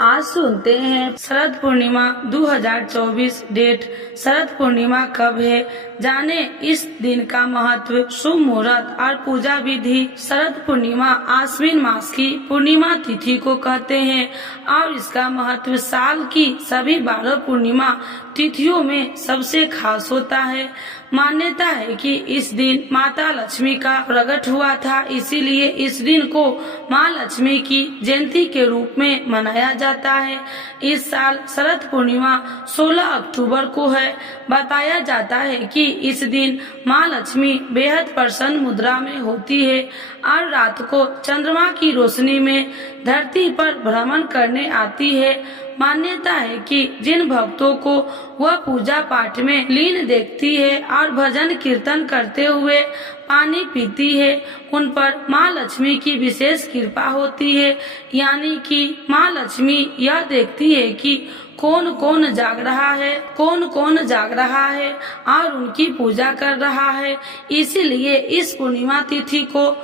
आज सुनते हैं शरद पूर्णिमा 2024 डेट। शरद पूर्णिमा कब है, जाने इस दिन का महत्व, शुभ मुहूर्त और पूजा विधि। शरद पूर्णिमा आश्विन मास की पूर्णिमा तिथि को कहते हैं और इसका महत्व साल की सभी 12 पूर्णिमा तिथियों में सबसे खास होता है। मान्यता है कि इस दिन माता लक्ष्मी का प्रकट हुआ था, इसीलिए इस दिन को माँ लक्ष्मी की जयंती के रूप में मनाया जाता है। इस साल शरद पूर्णिमा 16 अक्टूबर को है। बताया जाता है कि इस दिन माँ लक्ष्मी बेहद प्रसन्न मुद्रा में होती है और रात को चंद्रमा की रोशनी में धरती पर भ्रमण करने आती है। मान्यता है कि जिन भक्तों को वह पूजा पाठ में लीन देखती है और भजन कीर्तन करते हुए पानी पीती है, उन पर माँ लक्ष्मी की विशेष कृपा होती है। यानी कि माँ लक्ष्मी यह देखती है कि कौन कौन जाग रहा है और उनकी पूजा कर रहा है। इसीलिए इस पूर्णिमा तिथि को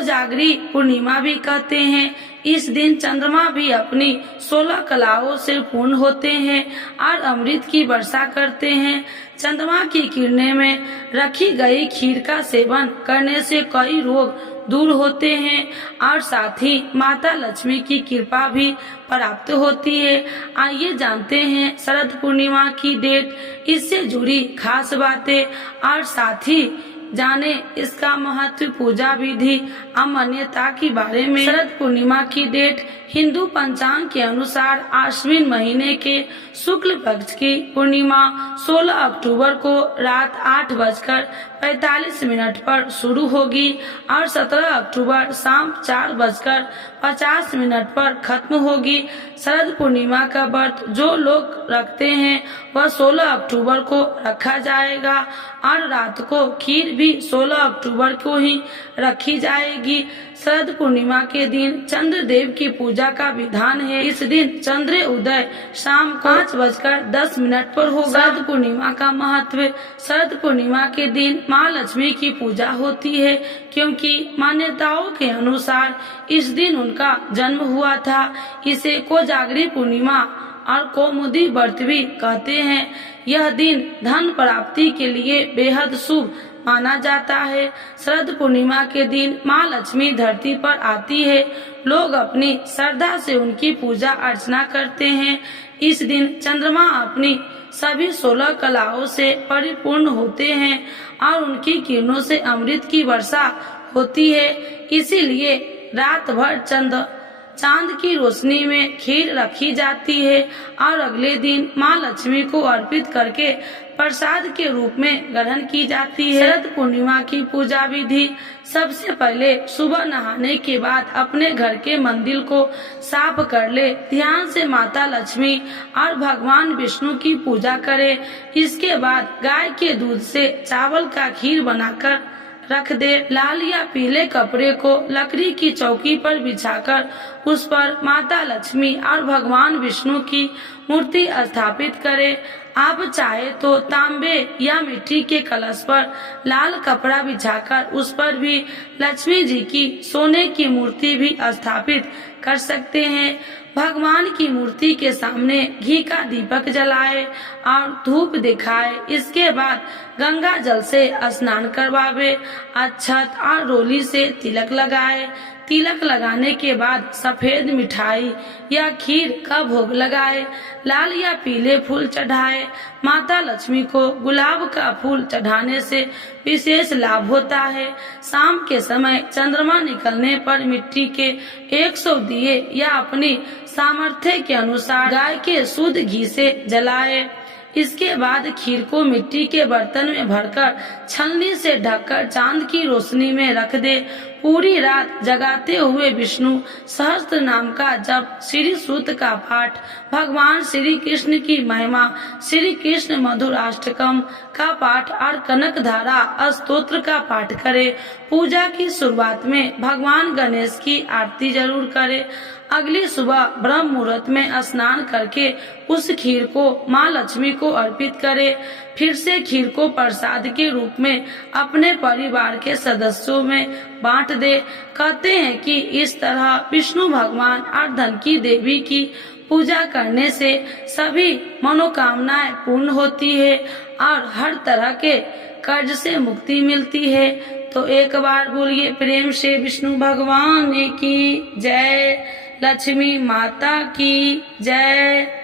जागरी पूर्णिमा भी कहते हैं। इस दिन चंद्रमा भी अपनी 16 कलाओं से पूर्ण होते हैं और अमृत की वर्षा करते हैं। चंद्रमा की किरणें में रखी गई खीर का सेवन करने से कई रोग दूर होते हैं और साथ ही माता लक्ष्मी की कृपा भी प्राप्त होती है। आइए जानते हैं शरद पूर्णिमा की डेट, इससे जुड़ी खास बातें और साथ ही जाने इसका महत्व, पूजा विधि और मान्यता के बारे में। शरद पूर्णिमा की डेट हिंदू पंचांग के अनुसार आश्विन महीने के शुक्ल पक्ष की पूर्णिमा 16 अक्टूबर को रात 8:45 पर शुरू होगी और 17 अक्टूबर शाम 4:50 पर खत्म होगी। शरद पूर्णिमा का व्रत जो लोग रखते हैं वह 16 अक्टूबर को रखा जाएगा और रात को खीर भी 16 अक्टूबर को ही रखी जाएगी। शरद पूर्णिमा के दिन चंद्र देव की पूजा का विधान है। इस दिन चंद्र उदय शाम 5:10 पर होगा। शरद पूर्णिमा का महत्व, शरद पूर्णिमा के दिन माँ लक्ष्मी की पूजा होती है क्योंकि मान्यताओं के अनुसार इस दिन उनका जन्म हुआ था। इसे कोजागरी पूर्णिमा और कौमुदी व्रत भी कहते हैं। यह दिन धन प्राप्ति के लिए बेहद शुभ माना जाता है। शरद पूर्णिमा के दिन माँ लक्ष्मी धरती पर आती है। लोग अपनी श्रद्धा से उनकी पूजा अर्चना करते हैं। इस दिन चंद्रमा अपनी सभी 16 कलाओं से परिपूर्ण होते हैं और उनकी किरणों से अमृत की वर्षा होती है। इसीलिए रात भर चांद की रोशनी में खीर रखी जाती है और अगले दिन माँ लक्ष्मी को अर्पित करके प्रसाद के रूप में ग्रहण की जाती है। शरद पूर्णिमा की पूजा विधि, सबसे पहले सुबह नहाने के बाद अपने घर के मंदिर को साफ कर ले। ध्यान से माता लक्ष्मी और भगवान विष्णु की पूजा करे। इसके बाद गाय के दूध से चावल का खीर बनाकर रख दे। लाल या पीले कपड़े को लकड़ी की चौकी पर बिछाकर उस पर माता लक्ष्मी और भगवान विष्णु की मूर्ति स्थापित करे। आप चाहे तो तांबे या मिट्टी के कलश पर लाल कपड़ा बिछाकर उस पर भी लक्ष्मी जी की सोने की मूर्ति भी स्थापित कर सकते हैं। भगवान की मूर्ति के सामने घी का दीपक जलाए और धूप दिखाए। इसके बाद गंगा जल से स्नान करवावे, अक्षत और रोली से तिलक लगाए। तिलक लगाने के बाद सफेद मिठाई या खीर का भोग लगाए। लाल या पीले फूल चढ़ाए। माता लक्ष्मी को गुलाब का फूल चढ़ाने से विशेष लाभ होता है। शाम के समय चंद्रमा निकलने पर मिट्टी के 100 दिए या अपनी सामर्थ्य के अनुसार गाय के शुद्ध घी से जलाए। इसके बाद खीर को मिट्टी के बर्तन में भरकर छलनी से ढककर चांद की रोशनी में रख दे। पूरी रात जगाते हुए विष्णु सहस्त्र नाम का जप, श्री सूक्त का पाठ, भगवान श्री कृष्ण की महिमा, श्री कृष्ण मधुराष्टकम का पाठ और कनक धारा स्तोत्र का पाठ करे। पूजा की शुरुआत में भगवान गणेश की आरती जरूर करे। अगली सुबह ब्रह्म मुहूर्त में स्नान करके उस खीर को माँ लक्ष्मी को अर्पित करे। फिर से खीर को प्रसाद के रूप में अपने परिवार के सदस्यों में बांट दे। कहते हैं कि इस तरह विष्णु भगवान और धन की देवी की पूजा करने से सभी मनोकामनाएं पूर्ण होती है और हर तरह के कर्ज से मुक्ति मिलती है। तो एक बार बोलिए प्रेम से विष्णु भगवान की जय, लक्ष्मी माता की जय।